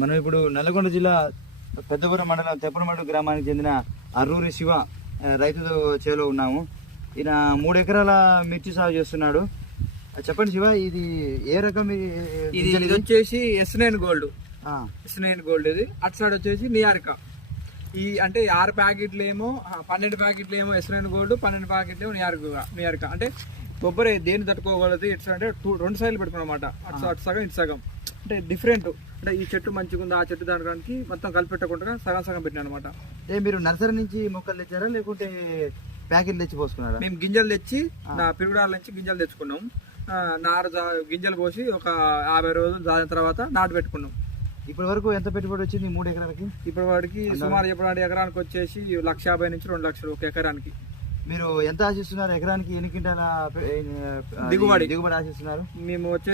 మనం ఇప్పుడు నల్లగొండ జిల్లా పెద్దపురం మండలం తెప్పలమడు గ్రామానికి చెందిన అర్రూరి శివ రైతు చేలో ఉన్నాము. ఈయన మూడు ఎకరాల మిర్చి సాగు చేస్తున్నాడు. చెప్పండి శివ ఇది ఏ రకం ఇది? ఇది వచ్చేసి S nine gold S nine gold ఇది. అటు సైడ్ వచ్చేసి నియారిక. ఈ అంటే ఆరు ప్యాకెట్లు ఏమో పన్నెండు ప్యాకెట్లు ఏమో ఎస్ నైన్ గోల్డ్ పన్నెండు ప్యాకెట్లు ఏమో నియారిక నియారిక. అంటే కొబ్బరి దేన్ని తట్టుకోగలదు? ఇటు సైడ్ అంటే టూ రెండు సైడ్లు పెట్టుకున్నాం అనమాట అటు అటు సగం ఇటు సగం. అంటే డిఫరెంట్ అంటే ఈ చెట్టు మంచిగా ఉంది ఆ చెట్టు దానికి మొత్తం కలిపి పెట్టకుండా సగం సగం పెట్టినా అనమాట ఏ మీరు నర్సరీ నుంచి మొక్కలు తెచ్చారా? లేకుంటే ప్యాకెట్ తెచ్చి పోసుకున్నారా? మేము గింజలు తెచ్చి నా పిరుగుడాల నుంచి గింజలు తెచ్చుకున్నాం. నారు గింజలు పోసి ఒక యాభై రోజులు దాని తర్వాత నాటు పెట్టుకున్నాం. ఇప్పటి వరకు ఎంత పెట్టుబడి వచ్చింది మూడు ఎకరాలకి? ఇప్పుడు వాడికి సుమారు చెప్పడానికి ఎకరానికి వచ్చేసి లక్ష యాభై నుంచి రెండు లక్షలు ఒక ఎకరానికి. మీరు ఎంత ఆశిస్తున్నారు? ఎకరానికి ఎన్ని క్వింటాల దిగుబడి. దిగుబడి ఆశిస్తున్నారు? మేము వచ్చే